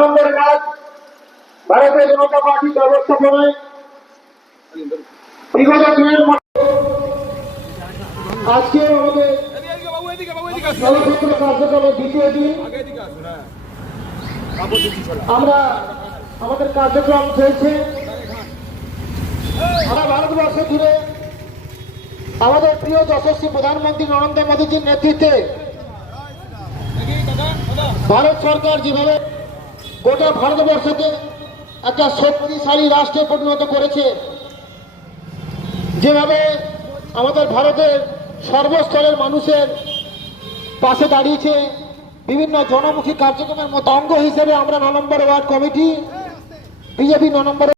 নম্বর কাজ, ভারতীয় জনতা পার্টি ব্যবস্থাপনায় আজকে আমাদের কার্যক্রমের দ্বিতীয় দিন। আমরা আমাদের কার্যক্রম চলছে। সারা ভারতবর্ষ জুড়ে আমাদের প্রিয় যশস্বী প্রধানমন্ত্রী নরেন্দ্র মোদীজির নেতৃত্বে ভারত সরকার যেভাবে গোটা ভারতবর্ষকে একটা শক্তিশালী রাষ্ট্রে পরিণত করেছে, যেভাবে আমাদের ভারতের সর্বস্তরের মানুষের পাশে দাঁড়িয়েছে, বিভিন্ন জনমুখী কার্যক্রমের মতো অঙ্গ হিসেবে আমরা ন নম্বর ওয়ার্ড কমিটি, বিজেপি ন নম্বর